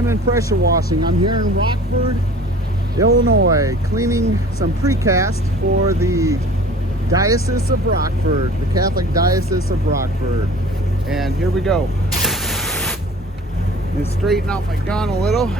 And pressure washing. I'm here in Rockford, Illinois, cleaning some precast for the Diocese of Rockford, the Catholic Diocese of Rockford. And here we go. And straighten out my gun a little.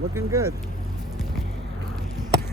Looking good.